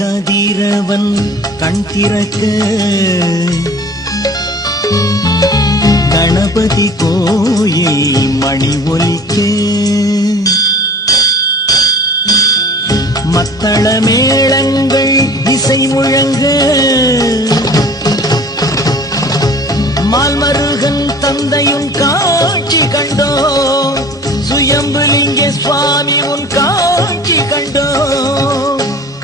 கதிரவன் கண் திறக்க கணபதி கோயில் மணி ஒலிக்க மத்தள மேளங்கள் இசை முழங்க மால்மருகன் தந்தையும் காட்சி கண்டோ சுயம்புலிங்க சுவாமி உன் காட்சி கண்டோ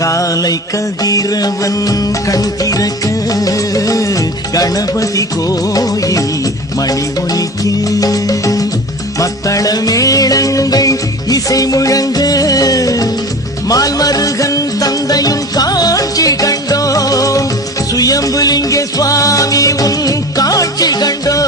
காலை கதிரவன் கண் திறக்க கணபதி கோயில் மணி ஒலிக்க மத்தள மேளங்கள் இசை முழங்க மால்மருகன் தந்தையும் காட்சி கண்டோ சுயம்புலிங்க சுவாமி உன் காட்சி கண்டோ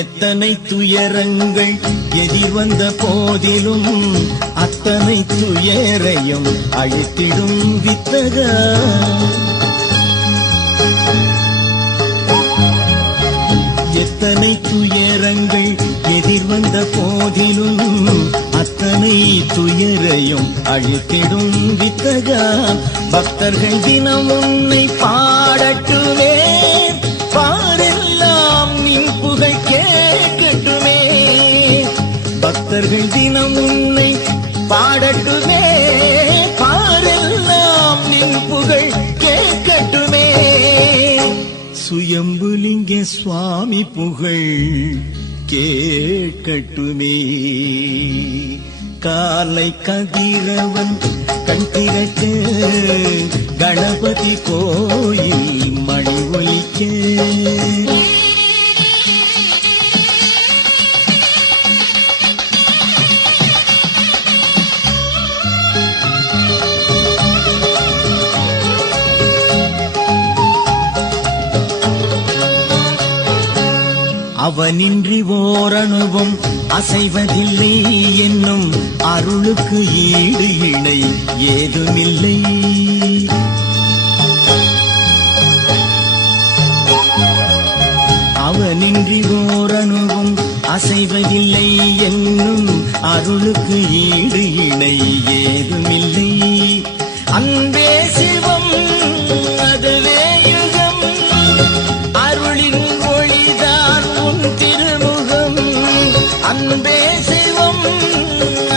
எத்தனை துயரங்கள் எதிர்வந்த போதிலும் அத்தனை துயரையும் அழித்திடும் வித்தகா எத்தனை துயரங்கள் எதிர்வந்த போதிலும் அத்தனை துயரையும் அழித்திடும் வித்தகா பக்தர்கள் தினம் உன்னை பாடட்டுமே பாரெல்லாம் நின் புகழ் கேட்கட்டுமே பக்தர்கள் தினம் உன்னை பாடட்டுமே பாரெல்லாம் நின் புகழ் கேட்கட்டுமே சுயம்புலிங்க சுவாமி புகழ் கேட்கட்டுமே காலை கதிரவன் கண் திறக்க கணபதி கோயில் மணி ஒலிக்க அவனின்றி ஓரணுவும் அசைவதில்லை என்னும் அருளுக்கு ஈடு இணை ஏதுமில்லை அவனின்றி ஓரணுவும் அசைவதில்லை என்னும் அருளுக்கு ஈடு இணை ஏதுமில்லை அன்பே சிவம் அதுவே யுகம் அருளின் ஒளிதான் உன் திருமுகம் அன்பே சிவம்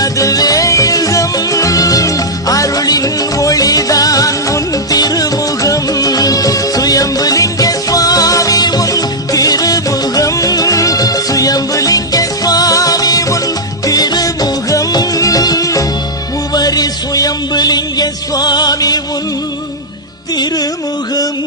அதுவே யுகம் அருளின் ஒளிதான் உன் திருமுகம் சுயம்புலிங்க சுவாமி உன் திருமுகம் சுயம்புலிங்க சுவாமி உன் திருமுகம் உவரி சுயம்புலிங்க சுவாமி உன் திருமுகம்